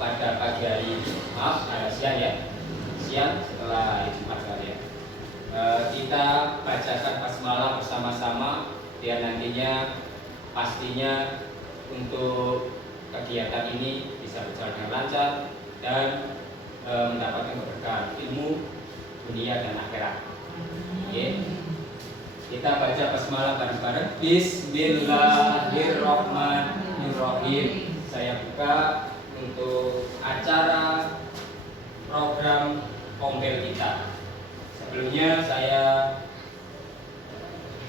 pada pagi hari, siang ya, siang setelah hari Jumat sekalian. Kita bacakan basmalah bersama-sama biar nantinya pastinya untuk kegiatan ini bisa berjalan dengan lancar dan mendapatkan keberkahan ilmu dunia dan akhirat. Okay. Kita baca basmalah bareng-bareng. Bismillahirrahmanirrahim. Saya buka untuk acara program Ombel kita. Sebelumnya saya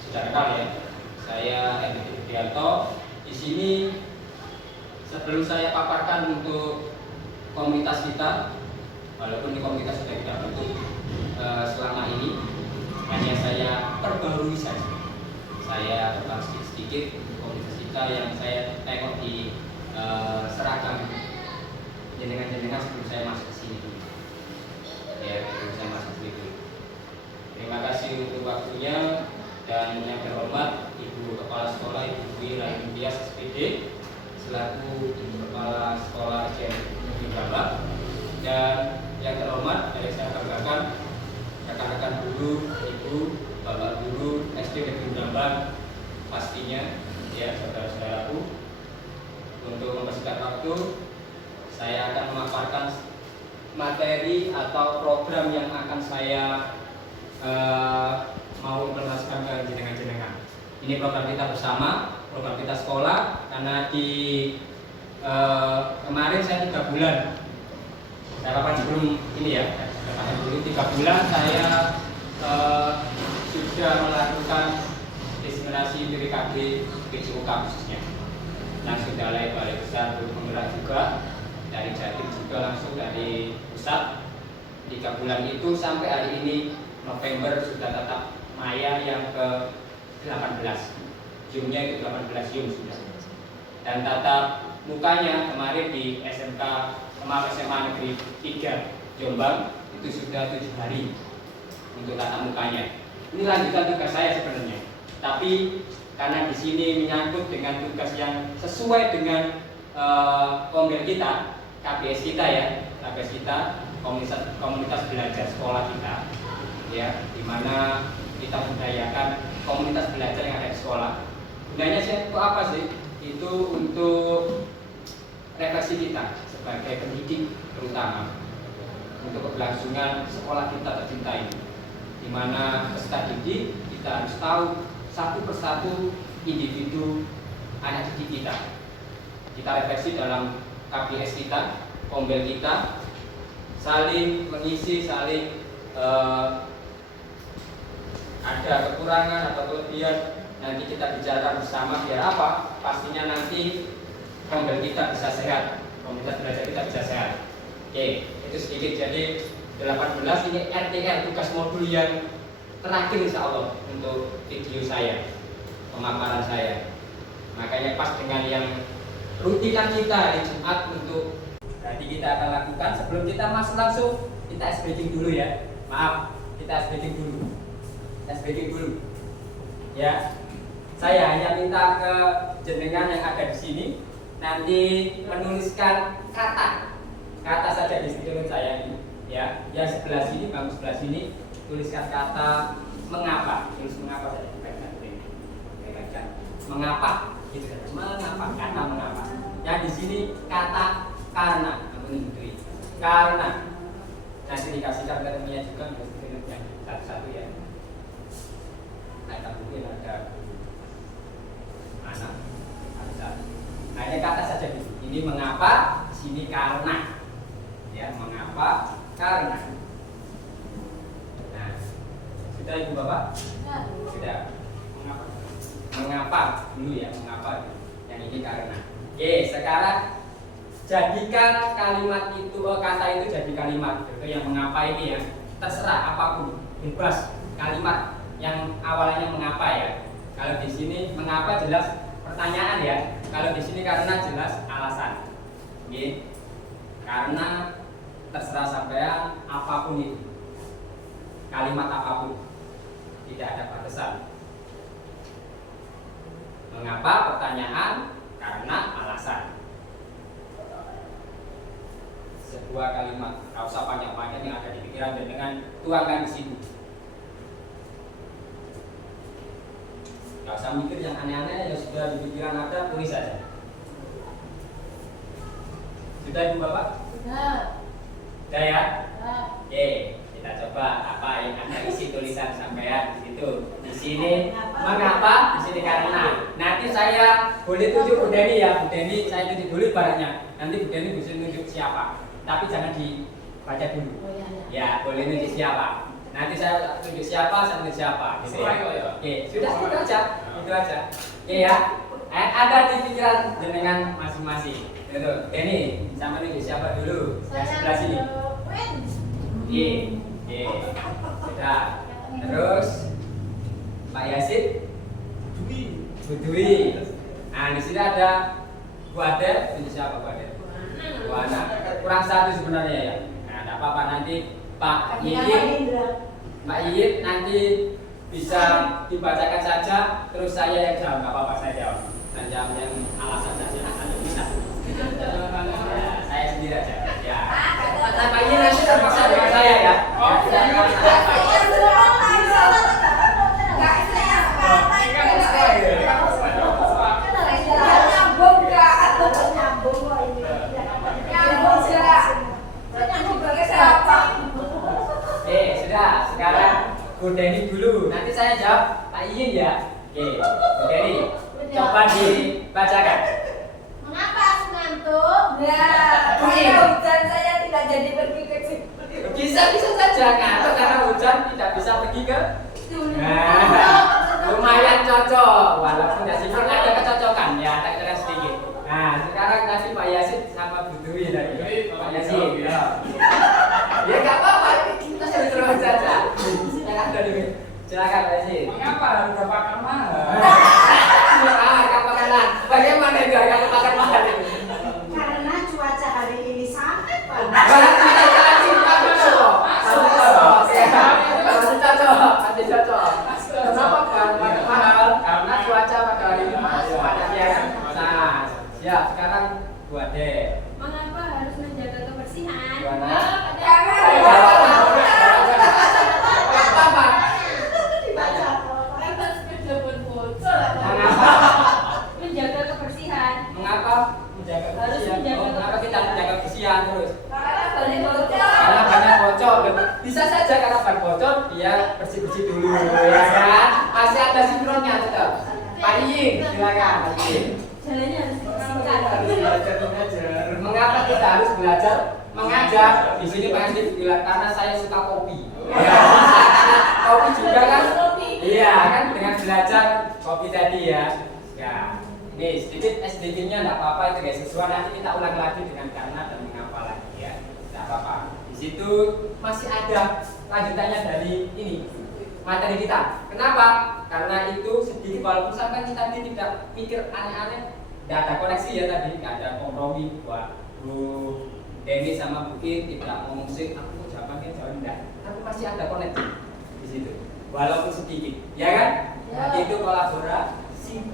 sudah kenal ya. Saya Henry Budianto. Di sini sebelum saya paparkan untuk komunitas kita, walaupun di komunitas sudah tidak bentuk selama ini, hanya saya perbarui saja. Saya tentang sedikit komunitas kita yang saya tengok di seragam jenengan-jenengan sebelum saya masuk ke sini dulu. Ya, sebelum saya masuk ke sini. Terima kasih untuk waktunya dan yang terhormat Ibu Kepala Sekolah Ibu Dwi Rahim Tias SPD selaku Ibu Kepala Sekolah SDN Negeri Brambang, dan yang terhormat dari saya banggakan rekan-rekan guru, ibu, bapak guru SD Negeri Brambang pastinya ya saudara-saudaraku. Untuk mempersingkat waktu, saya akan memaparkan materi atau program yang akan saya mau implementasikan ke jenengan-jenengan. Ini program kita bersama, program kita sekolah, karena di kemarin saya 3 bulan, saya paparan sebelum ini ya, dulu 3 bulan saya sudah melakukan diseminasi PKB PJOK khususnya. Langsung dari Balai Besar Guru Penggerak juga, dari Jatim juga langsung dari pusat. 3 bulan itu sampai hari ini November sudah tatap maya yang ke 18, Zoom-nya itu 18 Zoom sudah. Dan tatap mukanya kemarin di SMA Negeri 3 Jombang itu sudah 7 hari untuk tatap mukanya. Ini lanjutan tugas saya sebenarnya, tapi karena di sini menyangkut dengan tugas yang sesuai dengan Ombel kita, KBS kita ya, KBS kita, komunitas belajar sekolah kita, ya, dimana kita budayakan komunitas belajar yang ada di sekolah. Gunanya sih itu apa sih? Itu untuk refleksi kita sebagai pendidik, terutama untuk keberlangsungan sekolah kita tercinta ini, dimana peserta didik kita harus tahu satu persatu individu anak didik kita. Kita refleksi dalam KBS kita, Ombel kita, saling mengisi, saling ada kekurangan atau kelebihan, nanti kita bicarakan bersama biar apa? Pastinya nanti Ombel kita bisa sehat, komunitas belajar kita bisa sehat. Oke, itu sedikit. Jadi 18 ini RTR, tugas modul yang terakhir insya Allah untuk video saya, pemaparan saya. Makanya pas dengan yang rutinan kita hari Jumat untuk nanti kita akan lakukan. Sebelum kita masuk langsung, kita ice breaking dulu ya. Maaf, kita ice breaking dulu. Ice breaking dulu. Ya, saya hanya minta ke jenengan yang ada di sini nanti menuliskan kata saja di sini saya ini. Ya, yang sebelah sini, bangku sebelah sini, tuliskan kata mengapa. Tulis mengapa saja. Mengapa? Gitu saja. Mengapa? Kata mengapa. Yang di sini kata karena. Karena. Nanti dikasih kata-katanya juga yang satu-satu ya. Ada mungkin ada mana? Ada. Nah, ini kata saja di sini. Ini mengapa? Di sini karena. Ya, mengapa? Karena. Nah, sudah Ibu Bapak? Sudah. Mengapa? Mengapa dulu ya, mengapa? Yang ini karena. Oke, sekarang jadikan kalimat itu, kata itu jadi kalimat. Itu yang mengapa ini ya, terserah apapun, bebas kalimat yang awalnya mengapa ya. Kalau di sini mengapa jelas pertanyaan ya. Kalau di sini karena jelas alasan. Oke. Karena terserah sampean apapun itu, kalimat apapun, tidak ada batasan. Mengapa pertanyaan, karena alasan. sebuah kalimat, nggak usah panjang-panjang yang ada di pikiran dan dengan tuangkan di situ. Nggak usah mikir yang aneh-aneh, yang sudah di pikiran ada, tulis saja. Sudah Ibu Bapak? Sudah. Sudah ya? Sudah. Oke, kita coba apa yang Anda isi tulisan sampean di situ. Di sini mengapa, di sini karena. Nanti saya boleh tunjuk Bu Deni ya, Bu Deni saya tunjuk dulu barangnya. Nanti Bu Deni bisa tunjuk siapa. Tapi jangan dibaca dulu. Oh, iya, iya. Ya, boleh tunjuk siapa. Nanti saya tunjuk siapa, saya tunjuk siapa. Gitu ya. Oke, sudah itu aja. Itu aja. Oke ya. Ada di pikiran jenengan masing-masing. Gitu. Deni, sama tunjuk siapa dulu? Yang sebelah sini. Oke. Sudah. Terus Pak Yasin, Bu Dwi. Nah, di sini ada Bu Ade, tunjuk siapa Bu Ade? Bu Ana. Kurang satu sebenarnya ya. Nah, tidak apa-apa nanti Pak Yiyit, Mbak Yiyit nanti bisa dibacakan saja, terus saya yang jawab, nggak apa-apa saya jawab. Dan jawab yang alasan saja, alasannya bisa. Ya, saya sendiri aja. Ya. Pak Yiyit nanti terpaksa dengan saya ya. Sudah. Sekarang Bu Deni dulu. Nanti saya jawab Pak Iin ya. Oke, Bu Deni. Coba dibacakan. Mengapa aku ngantuk? Karena hujan saya tidak jadi pergi ke situ. Bisa saja ngantuk karena hujan tidak bisa pergi ke. Nah, lumayan cocok. Walaupun tidak sih ada kecocokan ya, ada keren sedikit. Nah, sekarang kasih Pak Yasin sama Bu Dwi tadi. Pak Yasin. Ya nggak apa-apa, kita terus saja. Silakan dulu. Silakan Pak Yasin. Mengapa harga makan mahal? Harga makanan. Bagaimana itu harga makan mahal itu? Karena cuaca hari ini sangat panas. Masih cocok. Kenapa makan mahal? Karena cuaca pada hari ini panas ya kan? Nah, siap. Sekarang Bu Ade. Mengapa harus menjaga kebersihan? Gimana? Menjaga kebersihan. Mengapa menjaga Harus kebersihan? menjaga Mengapa kita menjaga kebersihan terus? Karena Karena banyak bocor. Bisa saja karena ban bocor dia bersih-bersih dulu ya kan? Masih ada sinkronnya tetap. Pak Iin, silakan Pak Iin. Jalannya harus dibersihkan. Mengapa kita harus belajar mengajar? Di sini Pak Iin bilang karena saya suka kopi. Ya, kopi juga kan? Iya kan dengan belajar kopi tadi ya. Ya, ini sedikit SDG-nya enggak apa-apa itu guys. Sesuai nanti kita ulang lagi dengan karena dan mengapa lagi ya. Enggak apa-apa. Di situ masih ada lanjutannya dari ini materi kita. Kenapa? Karena itu sedikit walaupun sampai kita tidak mikir aneh-aneh, tidak ada koneksi ya tadi, tidak ada kompromi buat Bu Deni sama Bu In tidak ngomong sih aku jawabannya jawab enggak, tapi pasti ada koneksi di situ, walaupun sedikit, ya kan? Ya. Itu kolaborasi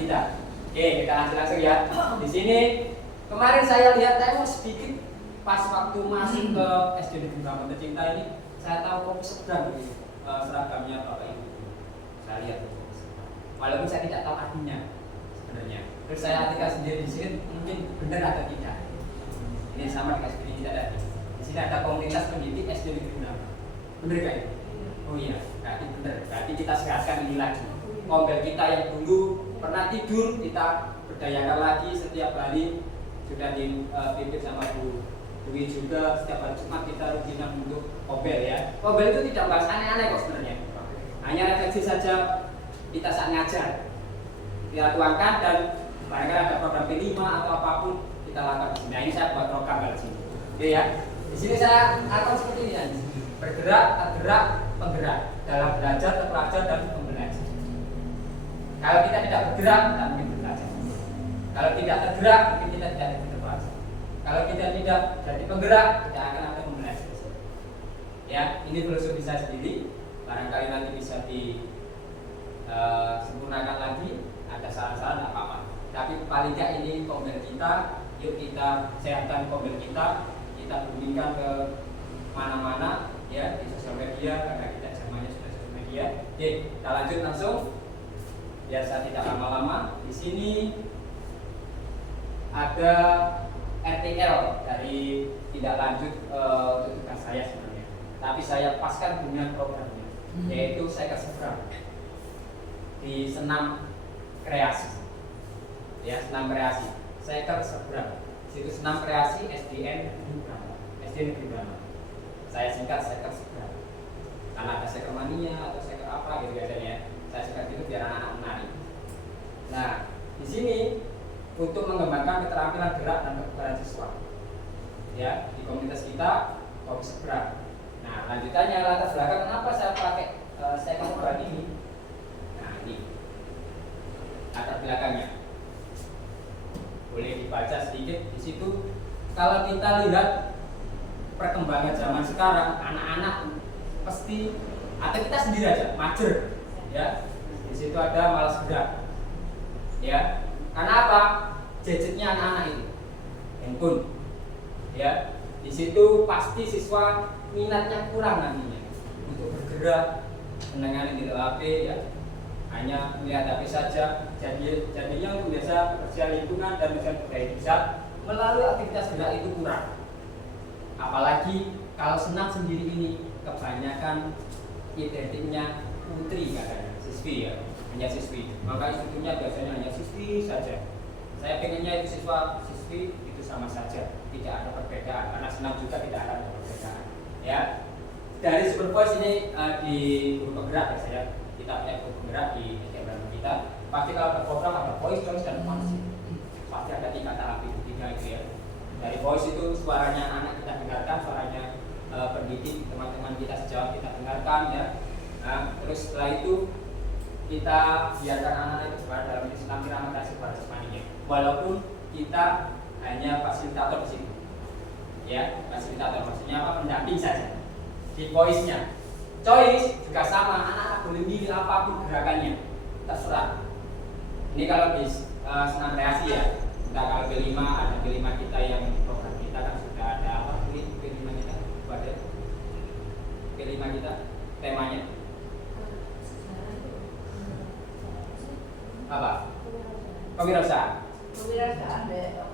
kita. Oke, kita langsung ya. Di sini kemarin saya lihat demo sedikit pas waktu masuk ke SD Negeri Bambang Tercinta ini, saya tahu kok sedang seragamnya Bapak Ibu. Saya lihat, walaupun saya tidak tahu artinya sebenarnya. Terus saya artikan sendiri di sini mungkin benar atau tidak. Ini sama dengan seperti kita tadi. Di sini ada komunitas pendidik SD Negeri Bambang. Benar kan? Oh iya, berarti benar. Berarti kita sehatkan ini lagi. Mobil kita yang dulu pernah tidur kita berdayakan lagi setiap hari. Sudah dipimpin sama Bu Dwi juga setiap hari Jumat kita rutinan untuk mobil ya. Mobil itu tidak bahas aneh-aneh kok sebenarnya. Hanya refleksi saja kita saat ngajar. Kita tuangkan dan barangkali ada program P5 atau apapun kita lakukan. Nah ini saya buat program di sini. Oke ya. Di sini saya akan seperti ini ya. Bergerak, tergerak, penggerak dalam belajar, terpelajar dan pembelajar. Kalau kita tidak bergerak, kita mungkin belajar. Kalau tidak tergerak, mungkin kita tidak terpelajar. Kalau kita tidak jadi penggerak, tidak akan ada pembelajar. Ya, ini filosofi saya sendiri. Barangkali nanti bisa disempurnakan lagi. Ada saran-saran, tidak apa-apa. Tapi paling tidak ini komen kita Yuk kita sehatkan kondil kita boomingkan ke mana-mana ya di sosial media, karena kita zamannya sudah sosial media. Oke, kita lanjut langsung. Biar saya tidak lama-lama. Di sini ada RTL dari tidak lanjut untuk tugas saya sebenarnya, tapi saya paskan dengan programnya, yaitu saya keseberang di senam kreasi, ya senam kreasi. Saya keseberang situ senam kreasi SDN Negeri Brahma. Saya singkat saya keseberang karena ada sekermania atau seker apa gitu biasanya. Saya singkat itu biar anak-anak menari. Nah di sini untuk mengembangkan keterampilan gerak dan kebugaran siswa ya di komunitas kita Kopi Seberang. Nah lanjutannya latar belakang kenapa saya pakai saya keseberang ini. Nah ini latar belakangnya boleh dibaca sedikit di situ. Kalau kita lihat perkembangan zaman sekarang, anak-anak pasti atau kita sendiri aja mager ya. Di situ ada malas gerak ya. Karena apa? Gadgetnya anak-anak itu handphone ya. Di situ pasti siswa minatnya kurang nantinya untuk bergerak, menangani di HP ya, hanya melihat HP saja. Jadinya untuk biasa bekerja lingkungan dan bisa budaya bisa melalui aktivitas gerak itu kurang. Apalagi kalau senam sendiri ini kebanyakan identiknya putri katanya, siswi ya, hanya siswi. Maka institutnya biasanya hanya siswi saja. Saya pengennya itu siswa siswi itu sama saja, tidak ada perbedaan, karena senam juga tidak ada perbedaan. Ya, dari Super Voice ini di guru penggerak ya saya, kita punya guru penggerak di SDM kita. Pasti kalau ada program ada voice, choice dan fungsi. Pasti ada tingkatan tiga itu ya. Dari voice itu suaranya anak-anak kita dengarkan, suaranya pendidik teman-teman kita sejawat kita dengarkan ya. Nah, terus setelah itu kita biarkan anak-anak itu berada dalam senam irama kasih pada jasmaninya. Walaupun kita hanya fasilitator di situ, ya fasilitator maksudnya apa, pendamping saja. Di voice-nya, choice juga sama, anak-anak boleh milih apapun gerakannya, terserah. Ini kalau di senam kreasi ya. Kita kalau B5 ada B5 kita yang program kita kan sudah ada apa B5 kita pada B5 kita temanya apa? Kewirausahaan. Kewirausahaan deh.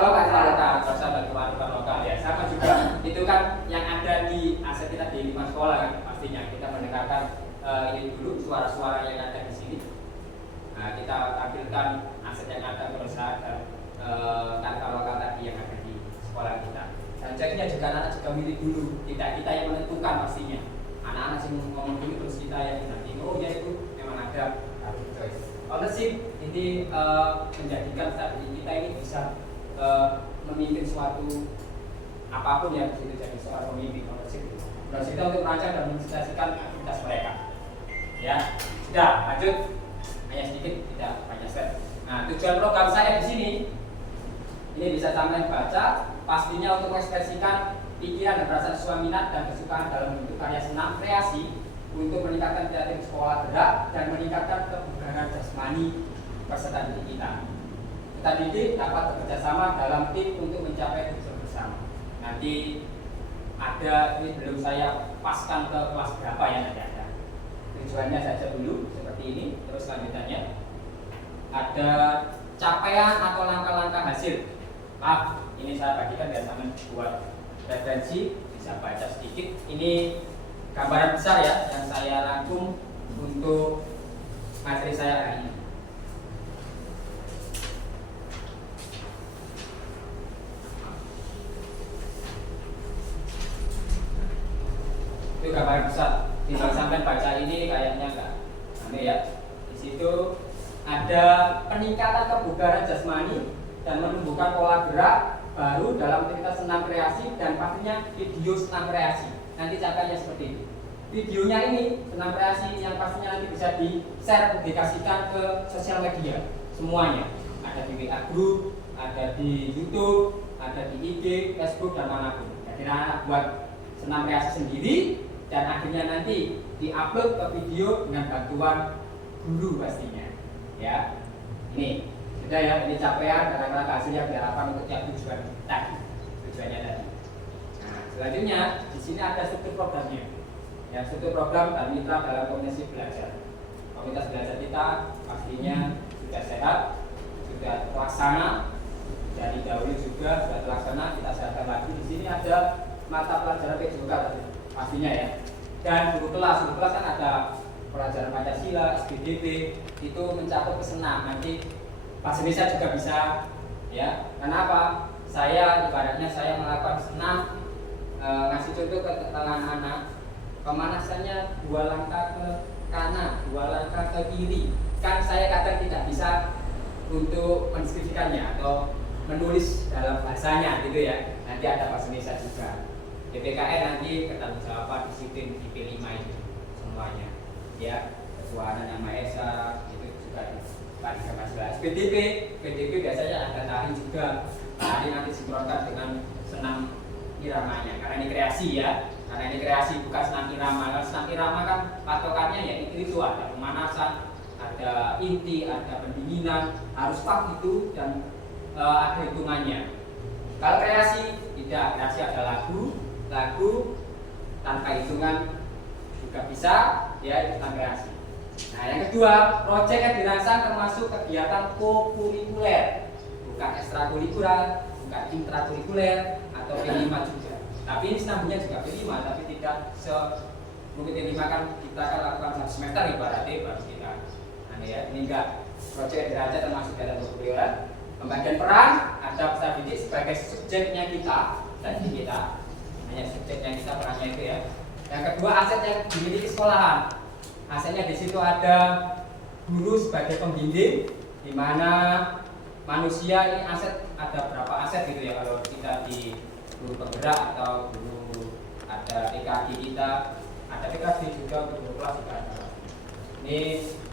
Oh, kan kewirausahaan dan kearifan lokal ya. Sama juga itu kan yang ada di aset kita di 5 sekolah kan pastinya kita mendengarkan ini dulu suara-suara yang ada di sini. Nah, kita tampilkan aset yang ada perusahaan dan karya lokal tadi yang ada di sekolah kita. Dan jadinya juga anak-anak juga milih dulu, tidak kita yang menentukan pastinya. Anak-anak sih ngomong dulu terus kita yang nanti oh ya itu memang ada choice. Ownership ini menjadikan strategi kita ini bisa memimpin suatu apapun yang itu jadi seorang pemimpin ownership. Ownership kita untuk merancang dan menginspirasikan aktivitas mereka. Ya, sudah lanjut. Hanya sedikit, tidak banyak slide. Nah, tujuan program saya di sini ini bisa sampai baca, pastinya untuk mengekspresikan pikiran dan perasaan siswa minat dan kesukaan dalam bentuk karya senam kreasi untuk meningkatkan kreatif sekolah gerak dan meningkatkan kebugaran jasmani peserta didik kita. Kita didik dapat bekerjasama dalam tim untuk mencapai tujuan bersama. Nanti ada, ini belum saya paskan ke kelas berapa ya nanti ada. Tujuannya saja dulu seperti ini, terus lanjutannya ada capaian atau langkah-langkah hasil. Ini saya bagikan biar sama buat referensi, bisa baca sedikit. Ini gambaran besar ya yang saya rangkum untuk materi saya hari ini. Itu gambaran besar. Tinggal sampai baca ini kayaknya enggak aneh ya. Di situ ada peningkatan kebugaran jasmani dan menumbuhkan pola gerak baru dalam aktivitas senam kreasi dan pastinya video senam kreasi. Nanti capaiannya seperti itu. Videonya ini senam kreasi yang pastinya nanti bisa di-share, publikasikan ke sosial media semuanya. Ada di WA group, ada di YouTube, ada di IG, Facebook dan manapun. Jadi anak buat senam kreasi sendiri dan akhirnya nanti diupload ke video dengan bantuan guru pastinya. Ya, ini Sudah ya, ini capaian dan rangka hasil yang diharapkan untuk tiap tujuan tadi, tujuannya tadi. Nah, selanjutnya di sini ada struktur programnya. Ya, struktur program dan mitra dalam komunitas belajar. Komunitas belajar kita pastinya sudah sehat, sudah terlaksana, dari dahulu juga sudah terlaksana. Kita sehatkan lagi. Di sini ada mata pelajaran PJOK tadi, pastinya ya. Dan guru kelas kan ada pelajaran Pancasila, SPDB, itu mencakup kesenang. Nanti Pak Senisa juga bisa, ya. Kenapa? Saya ibaratnya saya melakukan senam, ngasih contoh ke anak-anak. Pemanasannya 2 langkah ke kanan, 2 langkah ke kiri. Kan saya kadang tidak bisa untuk mendeskripsikannya atau menulis dalam bahasanya gitu ya. Nanti ada Pak Senisa juga. DPKR nanti bertanggung disiplin IP 5 itu semuanya. Ya, Ketuhanan Yang Maha Esa itu juga tadi masalah. PDP biasanya ada tari juga. Tari nanti sinkronkan dengan senam iramanya. Karena ini kreasi ya. Karena ini kreasi bukan senam irama. Kalau senam irama kan patokannya ya itu ada pemanasan, ada inti, ada pendinginan, harus pas itu dan ada hitungannya. Kalau kreasi tidak, kreasi ada lagu tanpa hitungan juga bisa, ya itu tentang kreasi. Nah yang kedua, proyek yang dirancang termasuk kegiatan kokurikuler, bukan ekstrakurikuler, bukan intrakurikuler atau P5 juga. Tapi ini sinambungnya juga P5, tapi tidak mungkin P5 kan kita akan lakukan 1 semester ibaratnya baru kita. Nah ya, ini enggak, proyek yang dirancang termasuk kegiatan kokurikuler. Pembagian peran, ada peserta didik sebagai subjeknya kita, hanya subjeknya kita perannya itu ya. Yang kedua, aset yang dimiliki sekolahan. Asetnya di situ ada guru sebagai pembimbing, di mana manusia ini aset ada berapa aset gitu ya. Kalau kita di guru penggerak atau guru ada PKD kita, ada PKD juga untuk guru kelas juga ada. Ini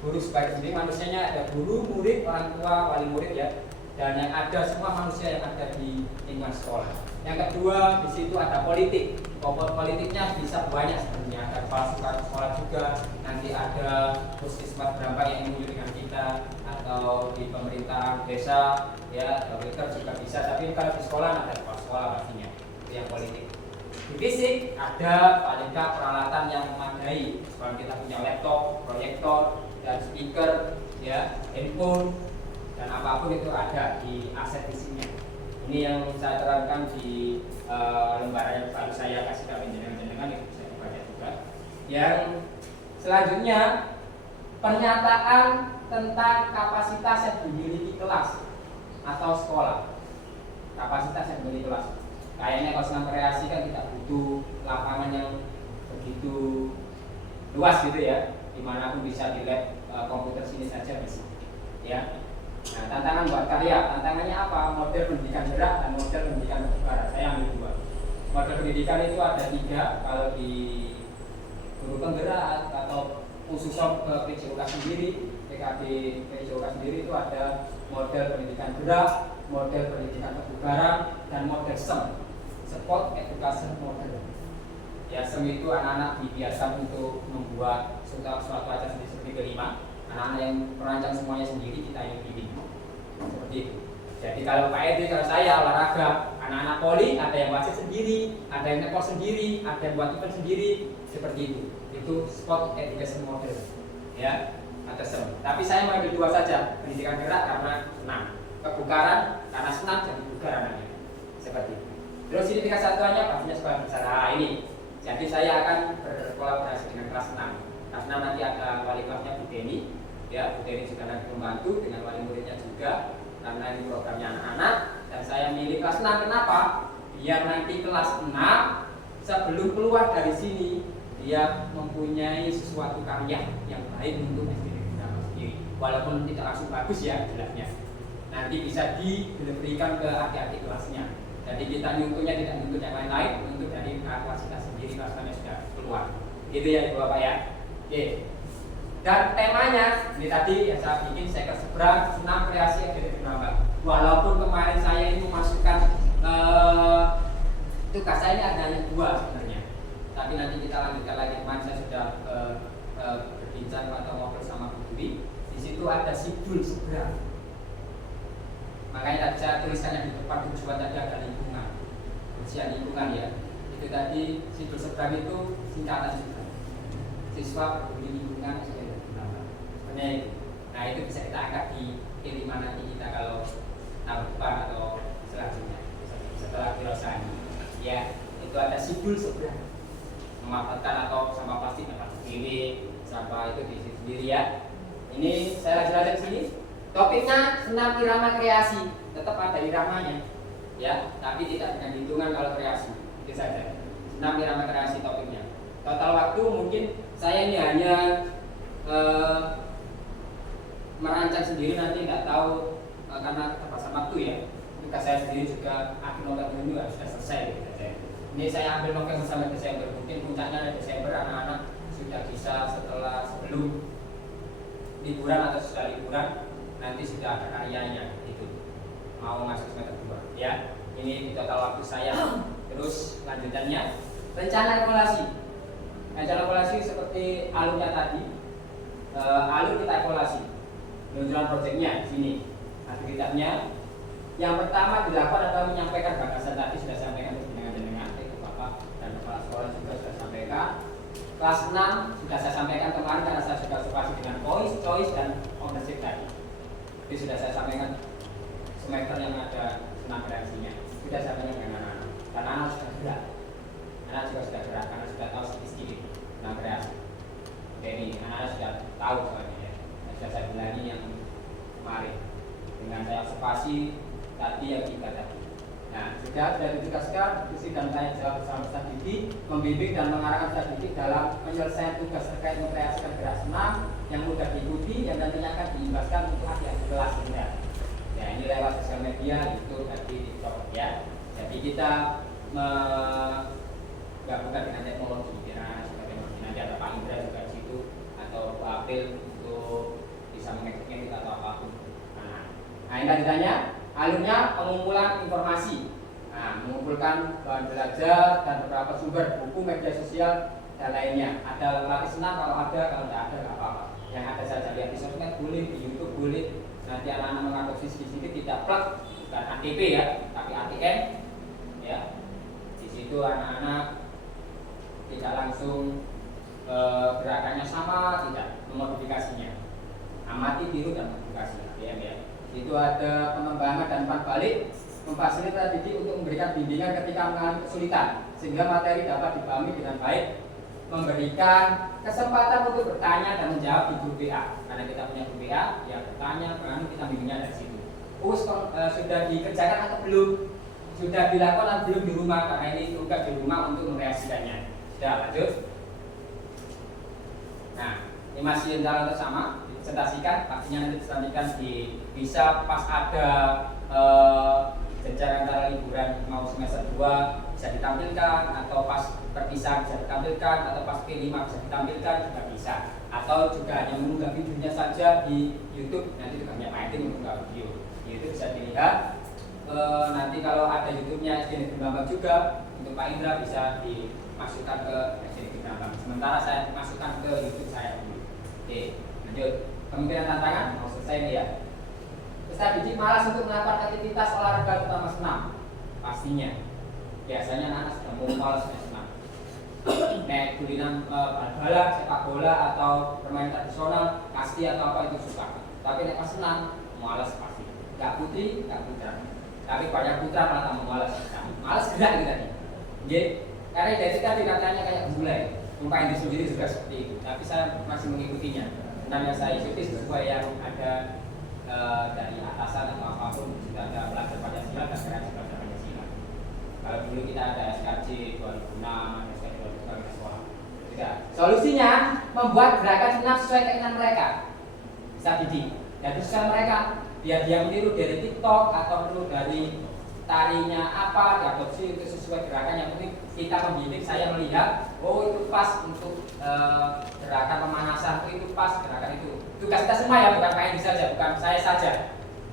guru sebagai pembimbing, manusianya ada guru, murid, orang tua, wali murid ya. Dan yang ada semua manusia yang ada di lingkungan sekolah. Yang kedua, di situ ada politik. Politiknya bisa banyak sebenarnya. Ada kepala sekolah juga. Nanti ada puskesmas berapa yang mengunjungi dengan kita, atau di pemerintahan desa, ya, dokter juga bisa. Tapi kalau di sekolah ada kepala sekolah pastinya. Itu yang politik. Di fisik ada paling nggak peralatan yang memadai. Sekarang kita punya laptop, proyektor, dan speaker, ya, handphone. Dan apapun itu ada di aset fisiknya. Ini yang saya terangkan di lembaran yang baru saya kasih ke jenengan itu bisa dibaca juga. Yang selanjutnya, pernyataan tentang kapasitas yang dimiliki kelas atau sekolah. Kapasitas yang dimiliki kelas. Kayaknya kalau senam kreasi kan tidak butuh lapangan yang begitu luas gitu ya. Dimanapun bisa di lab komputer sini saja bisa. Ya. Nah, tantangan buat karya, tantangannya apa? Model pendidikan gerak dan model pendidikan kebugaran. Saya ambil 2. Model pendidikan itu ada 3. Kalau di guru penggerak atau khusus ke PJOK sendiri, PKB PJOK sendiri itu ada model pendidikan gerak, model pendidikan kebugaran, dan model SEM, Sport Education Model. Ya, SEM itu anak-anak dibiasakan untuk membuat suatu acara sendiri seperti kelima. Anak-anak yang merancang semuanya sendiri, kita yang pilih seperti itu. Jadi kalau Pak Edi, kalau saya olahraga, anak-anak poli ada yang wasit sendiri, ada yang nekor sendiri, ada yang buat event sendiri, seperti itu. Itu sport education model, ya, ada SEM. Tapi saya mengambil 2 saja, pendidikan gerak karena senam, kebugaran karena senam jadi bugar anaknya, seperti itu. Terus ini tingkat satuannya pastinya sekolah bicara ini. Jadi saya akan berkolaborasi dengan kelas 6. Kelas 6 nanti ada wali kelasnya Bu Deni. Ya, Bu Deni juga nanti membantu dengan wali muridnya juga, karena ini programnya anak-anak. Dan saya milih kelas 6 kenapa? Biar nanti kelas 6 sebelum keluar dari sini dia mempunyai sesuatu karya yang baik untuk SDN kita sendiri. Walaupun tidak langsung bagus ya jelasnya. Nanti bisa diberikan ke adik-adik kelasnya. Jadi kita nyuntuknya tidak nyuntuk yang lain-lain, untuk dari kelas kita sendiri kelasnya sudah keluar. Gitu ya Ibu Bapak ya. Oke. Dan temanya ini tadi yang saya bikin, saya keseberang senam kreasi yang jadi penambah. Walaupun kemarin saya ini memasukkan tugas saya ini ada 2 sebenarnya. Tapi nanti kita lanjutkan lagi. Kemarin saya sudah berbincang atau ngobrol sama Bu Dwi. Di situ ada sidul seberang. mahasiswa tadi ada lingkungan, ujian lingkungan ya. Itu tadi Sidul Sebrang itu singkatan juga. Siswa peduli lingkungan sebenarnya itu. Nah itu bisa kita angkat di T5 nanti kita kalau tahun depan atau selanjutnya setelah Kirosani. Ya itu ada Sidul Sebrang, memanfaatkan atau sampah plastik dapat sendiri, sampah itu diisi sendiri ya. Ini saya lanjut sini. Topiknya senam irama kreasi, tetap ada iramanya, ya, tapi tidak dengan hitungan kalau kreasi. Itu saja. Senam irama kreasi topiknya. Total waktu mungkin saya ini hanya merancang sendiri, nanti nggak tahu karena keterbatasan waktu ya. Tugas saya sendiri juga akhir November ini sudah selesai. Gitu. Ini saya ambil November sampai Desember. Mungkin puncaknya Desember anak-anak sudah bisa sebelum liburan atau sudah liburan nanti sudah ada karyanya itu mau masuk semester 2 ya. Ini di total waktu saya. Terus lanjutannya rencana evaluasi seperti alurnya tadi. Alur kita evaluasi penunjukan proyeknya sini aktivitasnya. Yang pertama dilakukan adalah menyampaikan gagasan tadi sudah sampaikan dengan itu Bapak dan kepala sekolah juga sudah sampaikan. Kelas 6 sudah saya sampaikan kemarin karena saya sudah observasi dengan choice dan ownership tadi. Itu sudah saya sampaikan semester yang ada senam kreasinya. Sudah saya sampaikan dengan anak-anak. Karena anak sudah gerak. Anak juga sudah gerak karena sudah tahu sedikit senam kreasi. Oke ini anak-anak sudah tahu soalnya ya. Sudah saya bilangi yang kemarin. Dengan saya observasi tadi yang 3 tadi. Nah, sudah ditugaskan diskusi dan tanya jawab bersama Ustaz Didi, membimbing dan mengarahkan Ustaz Didi dalam penyelesaian tugas terkait mengkreasikan gerak senam yang mudah diikuti yang nantinya akan diimbaskan untuk adik-adik kelas rendah. Ya, ini lewat sosial media, YouTube, tadi TikTok ya. Jadi kita menggabungkan dengan teknologi, nanti ada Pak Indra juga di situ atau Pak April untuk bisa mengedit atau apapun. Nah, ini tadi tanya. Alurnya pengumpulan informasi, mengumpulkan bahan belajar dan beberapa sumber buku, media sosial dan lainnya. Ada latih senam kalau ada, kalau tidak ada nggak apa-apa. Yang ada saja lihat di sosmed boleh, di YouTube boleh. Nanti anak-anak mengadopsi sedikit tidak plug, bukan ATP ya, tapi ATM ya. Di situ anak-anak tidak langsung gerakannya sama, tidak memodifikasinya. Amati, tiru dan modifikasi ATM ya. Itu ada pengembangan dan umpan balik, memfasilitasi didik untuk memberikan bimbingan ketika mengalami kesulitan sehingga materi dapat dipahami dengan baik, memberikan kesempatan untuk bertanya dan menjawab di grup WA karena kita punya grup WA, ya bertanya, kita bimbingnya dari situ. Sudah dikerjakan atau belum? Sudah dilakukan atau belum di rumah? Karena ini tugas di rumah untuk merealisasikannya. Sudah lanjut. Nah, ini masih jalan sama. Presentasikan, pastinya nanti presentasikan bisa pas ada jenjang antara liburan mau semester 2 bisa ditampilkan, atau pas perpisahan bisa ditampilkan, atau pas P5 bisa ditampilkan juga bisa, atau juga hanya mengunggah videonya saja di YouTube, nanti juga hanya Pak Edin mengunggah video itu bisa dilihat. Nanti kalau ada YouTube-nya SD Negeri Bambang juga untuk Pak Indra bisa dimasukkan ke SD Negeri Bambang, sementara saya masukkan ke YouTube saya dulu. Oke, lanjut. Kemungkinan tantangan mau selesai nih ya. Ustaz Didi malas untuk melakukan aktivitas olahraga terutama senam. Pastinya. Biasanya anak sudah mau malas senam. Naik gulingan bal-balan, sepak bola atau bermain tradisional, kasti atau apa itu suka. Tapi nek pas senam malas pasti. Gak putri, gak putra. Tapi banyak putra malah tambah malas. Malas gerak gitu tadi. Jadi karena identitas katanya kayak gulai. Pak Indi sendiri juga seperti itu. Tapi saya masih mengikutinya. Yang saya ikuti sesuai yang ada dari atasan atau apapun. Sudah ada belajar Pancasila dan kreasi belajar Pancasila. Kalau dulu kita ada SKJ 2006, SKJ 2006 kita sekolah. Solusinya membuat gerakan senam sesuai keinginan mereka. Bisa didik. Jadi sesuai mereka. Biar dia meniru dari TikTok atau meniru dari tarinya apa, diadopsi itu sesuai gerakan. Yang penting kita membimbing, saya melihat oh itu pas untuk gerakan pemanasan, itu pas gerakan itu. Tugas kita semua ya, bukan Pak Edi saja, bukan saya saja.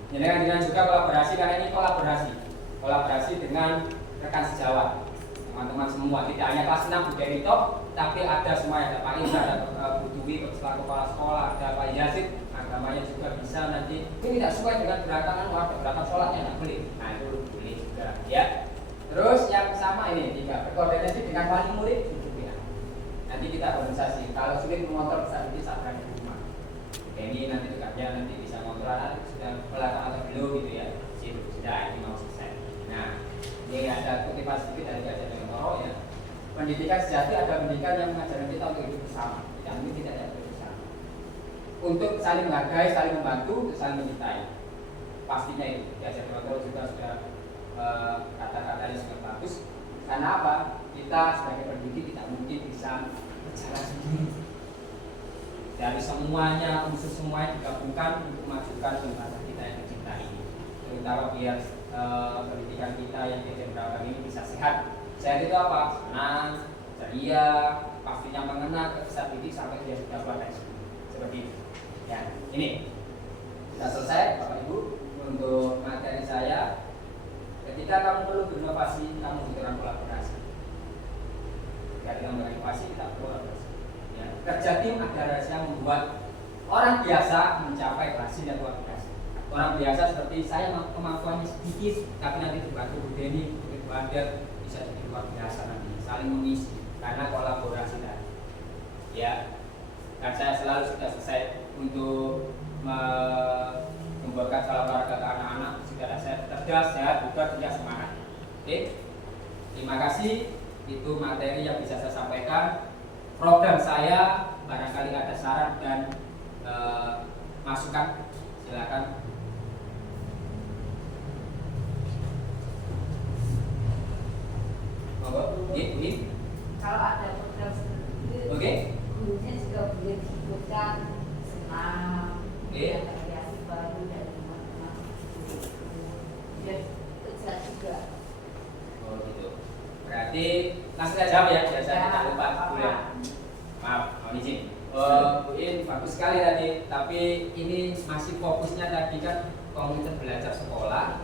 Dengan juga kolaborasi, karena ini kolaborasi dengan rekan sejawat, teman-teman semua. Tidak hanya kelas 6 Bu Derito, tapi ada semua, ada Pak Indra, ada Bu Dwi selaku kepala sekolah, ada Pak Yazid, agamanya juga bisa nanti. Ini tidak sesuai dengan gerakan, ada gerakan sholatnya nggak boleh. Nah itu boleh juga. Ya. Terus yang sama ini 3, berkoordinasi dengan wali murid untuk pihak. Nanti kita organisasi. Kalau sulit mengontrol bisa disampaikan di rumah. Oke, ini nanti dekatnya nanti bisa mengontrol sudah melakukan atau belum gitu ya. Situ sudah ini mau selesai. Nah, ini ada kutipan sedikit dari Gajah Toro ya. Pendidikan sejati ada pendidikan yang mengajarkan kita untuk hidup bersama. Yang ini tidak ada hidup bersama. Untuk saling menghargai, saling membantu, saling mencintai. Pastinya itu Gajah Toro juga sudah kata-katanya sangat bagus. Karena apa? Kita sebagai pendidik tidak mungkin bisa berjalan sendiri. Dari semuanya, unsur semuanya digabungkan untuk memajukan bangsa kita yang tercinta ini. Terutama biar pendidikan kita yang beragam ini bisa sehat. Sehat itu apa? Senang, ceria, pastinya mengena ke peserta didik sampai dia sudah keluar dari sekolah. Seperti itu. Ya, ini sudah selesai, Bapak Ibu, untuk materi saya. Ketika kamu perlu berinovasi, kamu butuh kolaborasi. Ketika kita berinovasi, kita perlu kolaborasi. Ya. Kerja tim adalah yang membuat orang biasa mencapai hasil yang luar biasa. Orang biasa seperti saya kemampuannya sedikit, tapi nanti dibantu Bu Deni, Bu Ader, bisa jadi luar biasa nanti. Saling mengisi karena kolaborasi tadi. Ya, dan saya selalu sudah selesai untuk membuatkan salam olahraga ke anak-anak segala cerdas, sehat, bugar, tidak semangat. Oke, terima kasih. Itu materi yang bisa saya sampaikan. Program saya barangkali ada saran dan masukan, silakan. Monggo, ini. Kalau ada program seperti itu, Oke. gurunya juga boleh disebutkan senam, Oke. kreasi baru dan teman-teman biar kerja juga. Oh gitu. Berarti langsung saja jawab ya, biasa Ya, kita lupa apa-apa. dulu ya. Maaf, mohon izin. Bu In bagus sekali tadi, tapi ini masih fokusnya tadi kan komunitas belajar sekolah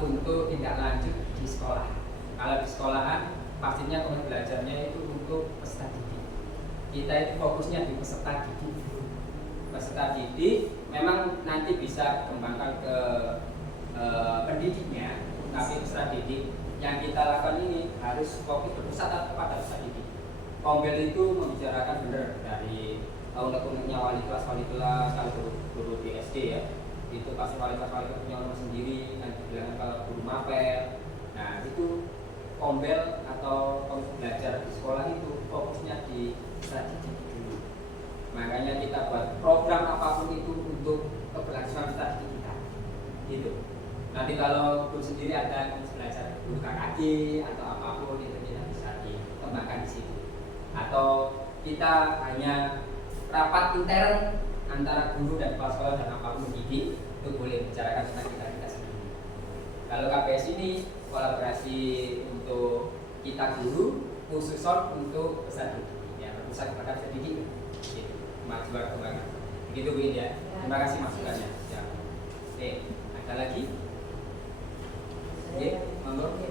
untuk tindak lanjut di sekolah. Kalau di sekolahan pastinya komunitas belajarnya itu untuk peserta didik. Kita itu fokusnya di peserta didik. Peserta didik memang nanti bisa dikembangkan ke pendidiknya, tapi peserta didik yang kita lakukan ini harus fokus berpusat kepada peserta didik. Kombel itu membicarakan benar dari unek-uneknya wali kelas kalau guru di SD ya, itu pasti wali kelas punya nomor sendiri, nanti bilang kalau guru mapel. Nah itu kombel atau belajar di sekolah itu fokusnya di peserta didik dulu. Makanya kita buat program apapun itu untuk keberlangsungan peserta didik kita. Gitu. Nanti kalau guru sendiri ada belajar guru KKG atau apapun itu kita bisa dikembangkan di situ. Atau kita hanya rapat intern antara guru dan kepala sekolah dan apapun mendidik itu boleh bicarakan tentang kita sendiri. Kalau KPS ini kolaborasi untuk kita guru, khusus untuk peserta didik, ya berpusat kepada peserta didik, gitu. Kemajuan kembangan. Begitu Bu ya. Terima kasih masukannya. Ya. Oke, ada lagi? Oke, monggo Bu.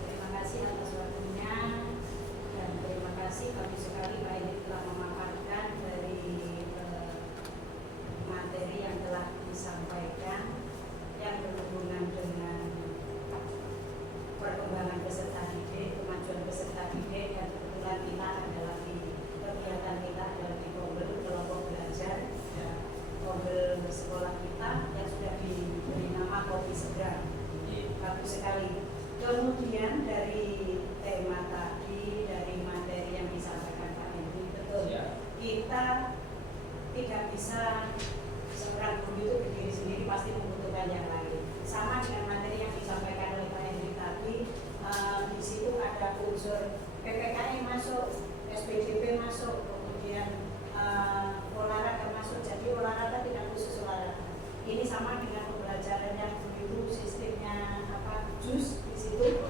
Terima kasih atas waktunya dan terima kasih bagus sekali Pak Edi telah memaparkan dari materi yang telah disampaikan yang berhubungan dengan perkembangan peserta didik, kemajuan peserta didik, dan kebetulan kita adalah di kegiatan kita adalah di Kombel kelompok belajar ya, Kombel sekolah kita yang sudah diberi nama Kopi Segar. Bagus sekali. Kemudian dari tema tadi, dari materi yang disampaikan Pak Edi, betul Ya. kita tidak bisa seorang guru itu berdiri sendiri, pasti membutuhkan yang lain. Sama dengan materi yang disampaikan oleh Pak Edi tadi, di situ ada unsur PPKM masuk, SPDB masuk, kemudian olahraga masuk. Jadi olahraga tidak khusus olahraga. Ini sama dengan pembelajaran yang dulu sistemnya JUS di situ.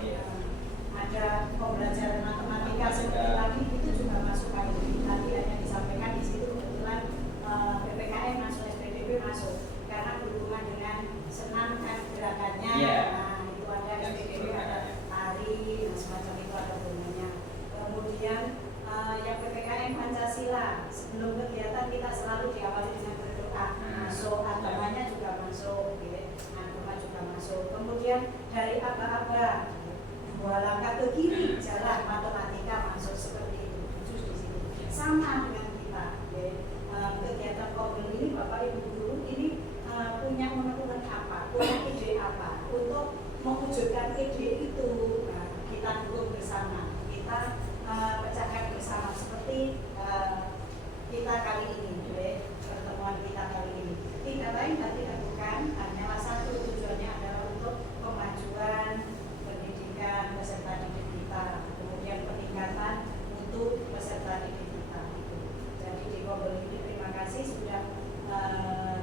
Ada pembelajaran matematika seperti tadi itu juga masuk tadi hanya disampaikan di situ kebetulan PPKM masuk, SPDB masuk karena berhubungan dengan senam kan gerakannya. Yeah. Nah itu dari aba-aba 2 langkah ke kiri jalan matematika masuk seperti itu khusus di sini sama dengan kita ya. Kegiatan kobel ini Bapak Ibu guru ini punya unek-unek apa, punya ide apa untuk mewujudkan ide itu. Nah, kita dukung bersama, kita pecahkan bersama seperti kita kali ini ya, pertemuan kita kali ini tidak lain dan tidak bukan hanyalah satu tujuannya adalah untuk kemajuan pendidikan peserta didik kita, kemudian peningkatan mutu peserta didik kita. Jadi di Kobel ini terima kasih sudah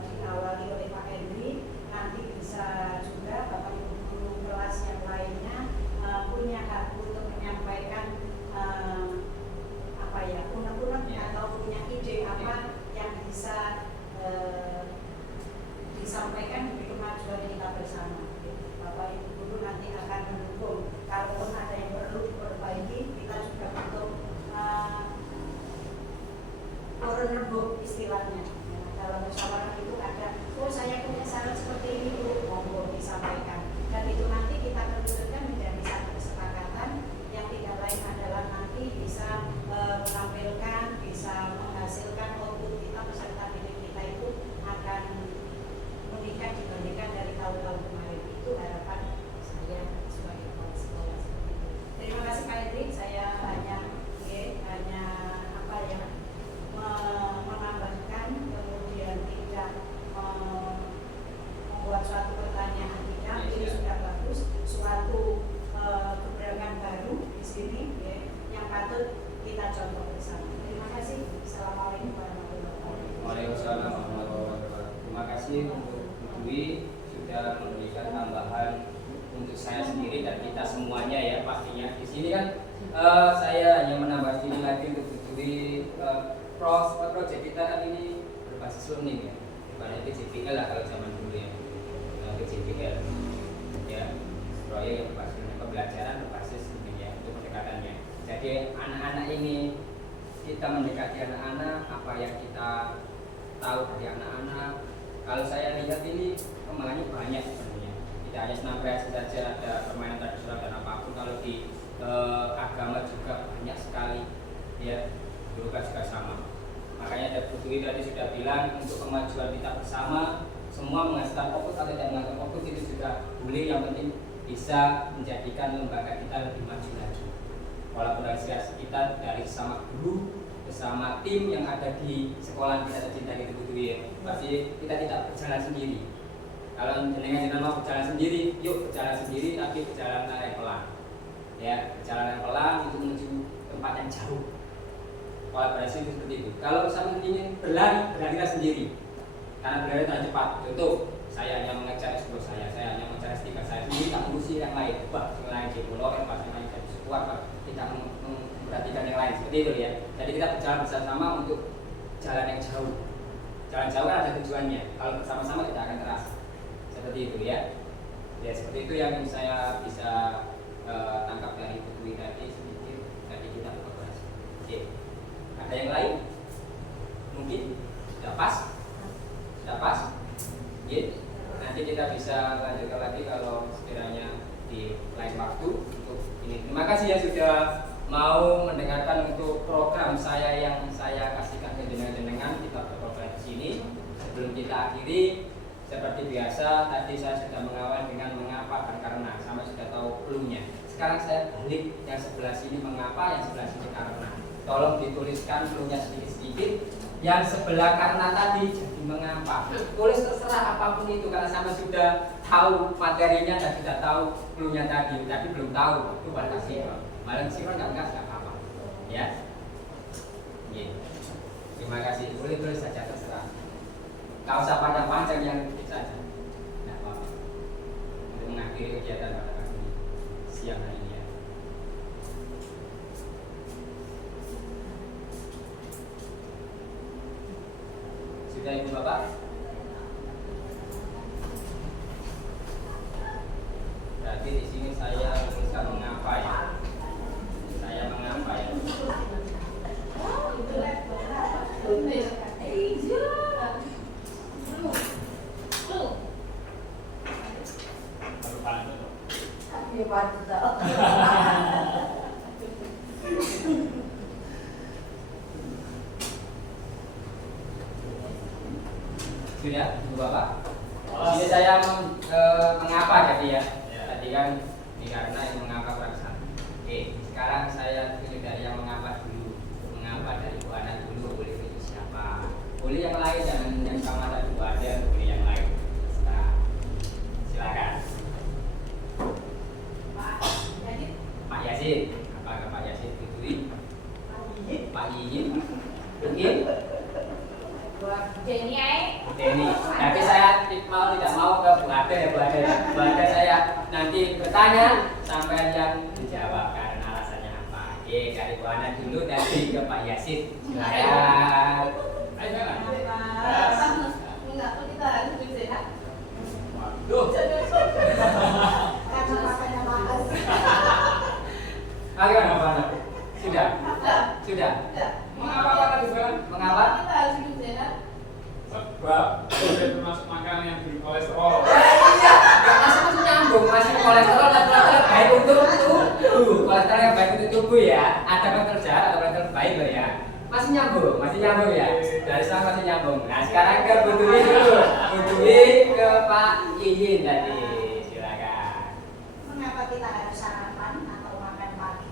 diawali oleh Pak Henry. Nanti bisa juga Bapak Ibu guru kelas yang lainnya punya hak untuk menyampaikan apa ya unek-unek atau punya ide apa yang bisa disampaikan demi kemajuan kita bersama. Bapak Ibu guru nanti akan mendukung. Kalaupun ada yang perlu diperbaiki, kita juga untuk turun rembuk istilahnya. Dalam musyawarah itu ada, oh saya punya syarat seperti ini Bu, monggo disampaikan. Dan itu nanti kita kerucutkan menjadi satu kesepakatan yang tidak lain adalah nanti bisa menampilkan, bisa menghasilkan output kita peserta didik kita itu akan meningkat dibandingkan dari tahun-tahun kemarin. Itu harapan saya sebagai kepala sekolah seperti itu. Terima kasih Pak Edrik, saya hanya apa ya menambahkan kemudian tidak membuat suatu pertanyaan tidak, ini sudah bagus, suatu keberadaan baru di sini ya, yang patut kita contoh bersama. Terima kasih. Assalamualaikum warahmatullahi wabarakatuh. Waalaikumsalam warahmatullahi wabarakatuh. Terima kasih untuk Bu Dwi sudah memberikan tambahan untuk saya sendiri dan kita semuanya ya pastinya. Di sini kan saya hanya menambah sini lagi untuk Bu Dwi. Proyek kita kan ini berbasis learning ya, bukan PJPL lah kalau zaman dulu ya, PJPL ya, proyek yang berbasis pembelajaran berbasis learning ya, itu pendekatannya. Jadi anak-anak ini kita mendekati anak-anak, apa yang kita tahu dari anak-anak. Kalau saya lihat ini kembangannya banyak sebenarnya, tidak hanya senam kreasi saja, ada permainan tradisional dan apapun. Kalau di agama juga banyak sekali ya, juga sama. Makanya Bu Dwi tadi sudah bilang untuk kemajuan kita bersama, semua menghasilkan fokus atau tidak menghasilkan fokus itu juga boleh, yang penting bisa menjadikan lembaga kita lebih maju lagi. Walaupun aspirasi kita dari sama guru, bersama tim yang ada di sekolah kita tercinta gitu Bu Dwi ya, pasti kita tidak berjalan sendiri. Kalau jenengan mau berjalan sendiri, yuk berjalan sendiri, tapi berjalan yang pelan. Ya, berjalan yang pelan untuk menuju tempat yang jauh. Kolaborasi itu seperti itu. Kalau sama ingin berlari, berlarilah sendiri. Karena berlari terlalu cepat. Contoh, saya hanya mengejar S2 saya hanya mengejar S3 saya sendiri, tak ngurusi yang lain. Wah, yang lain di pulau, yang lain jadi sekuat, tidak memperhatikan yang lain. Seperti itu ya. Jadi kita berjalan bersama untuk jalan yang jauh. Jalan jauh kan ada tujuannya. Kalau bersama-sama tidak akan terasa. Seperti itu ya. Ya seperti itu yang saya bisa tangkap dari Bu Dwi tadi sedikit. Tadi kita berkolaborasi. Oke. Ada yang lain? Mungkin sudah pas? Sudah pas? Ya. Nanti kita bisa lanjutkan lagi kalau sekiranya di lain waktu untuk ini. Terima kasih ya sudah mau mendengarkan untuk program saya yang saya kasihkan ke jenengan. Kita berprogram di sini. Sebelum kita akhiri, seperti biasa tadi saya sudah mengawal dengan mengapa dan karena, sama sudah tahu clue-nya. Sekarang saya balik yang sebelah sini mengapa, yang sebelah sini karena. Tolong dituliskan clue-nya sedikit-sedikit. Yang sebelah karena tadi jadi mengapa. Tulis terserah apapun itu, karena sama sudah tahu materinya dan sudah tahu clue-nya tadi, tapi belum tahu itu pada kasih. Malam sifat nggak apa-apa. Ya. Terima kasih. Boleh tulis saja terserah. Nggak usah panjang-panjang, yang sedikit saja. Nggak apa-apa. Untuk mengakhiri kegiatan pada pagi siang hari ini ya. Sudah Ibu Bapak? Berarti di sini saya tuliskan mengapa ya. Saya mengapa ya. ya patut tau. Sudah, Ibu Bapak. Di sini saya mengapa jadi ya. Tadi kan karena yang mengapa perasaan. Oke, sekarang saya pilih dari yang mengapa dulu. Mengapa dari Bu Ana dulu, boleh itu siapa? Boleh yang lain, jangan yang sama tadi Bu Ada, boleh yang lain. Nah, silakan. Pak Yasin, apakah Pak Yasin Fitri? Pak Iin, mungkin? Denny. Tapi saya tidak mau ke Bu Ade ya Bu Ade. Bu Ade saya nanti bertanya sampai yang dijawab karena alasannya apa. Oke, dari Bu Ana dulu nanti ke Pak Yasin. Silakan. Ayo Enggak, kita harus bicara. Waduh. Karena makanya malas. Bagaimana Bu Ana? Sudah? Sudah? Mengapa tadi bilang? Mengapa? Kita harus bicara. Sebab sudah termasuk makanan yang berkolesterol. Iya, masih nyambung, masih kolesterol dan kolesterol baik untuk tubuh. Kolesterol yang baik untuk tubuh ya. Ada kolesterol jahat atau kolesterol baik loh ya. Masih nyambung ya. Dari sana masih nyambung. Nah sekarang ke Bu Dwi dulu. Bu Dwi ke Pak Iin tadi. Silakan. Mengapa kita harus sarapan atau makan pagi?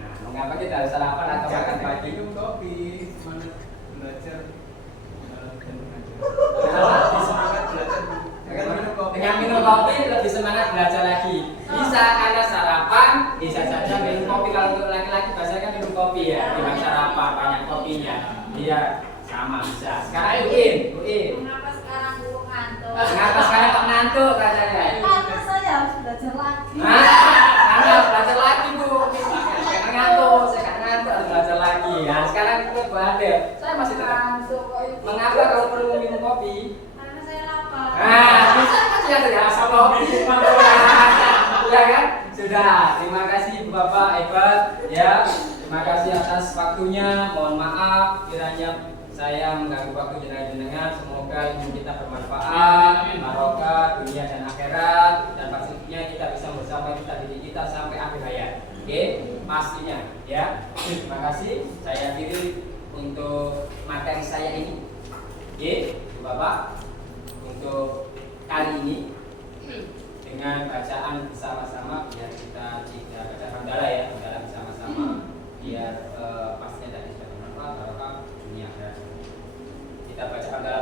Nah, mengapa kita harus sarapan atau makan pagi? Minum kopi, semangat belajar. Semangat belajar. Dengan minum kopi lebih semangat belajar lagi. Bisa Anda sarapan, bisa saja minum kopi. Kalau untuk laki-laki biasanya kan minum kopi ya, dengan sarapan banyak kopinya. Iya, sama bisa. Sekarang Bu In. Mengapa sekarang guru ngantuk? Kenapa sekarang kok ngantuk katanya? Karena saya harus belajar lagi. Anda harus belajar lagi Bu. Saya ngantuk, harus belajar lagi. Nah sekarang kita Bu Ade. Saya masih tetap. Ngantuk kok itu. Mengapa kamu perlu minum kopi? Karena saya lapar. Bisa kasih ada ya kopi. Ya kan? Sudah. Terima kasih Ibu Bapak hebat ya. Terima kasih atas waktunya. Mohon maaf kiranya saya mengganggu waktu jenengan. Semoga ilmu kita bermanfaat, barokah dunia dan akhirat, dan pastinya kita bisa bersama kita sampai akhir hayat. Oke, pastinya ya. Terima kasih. Saya akhiri untuk materi saya ini. Oke, Ibu Bapak, untuk kali ini dengan bacaan bersama-sama biar kita tidak baca hamdalah ya, hamdalah bersama-sama biar pastinya tadi sudah bermanfaat barokah dunia akhirat. Kita baca hamdalah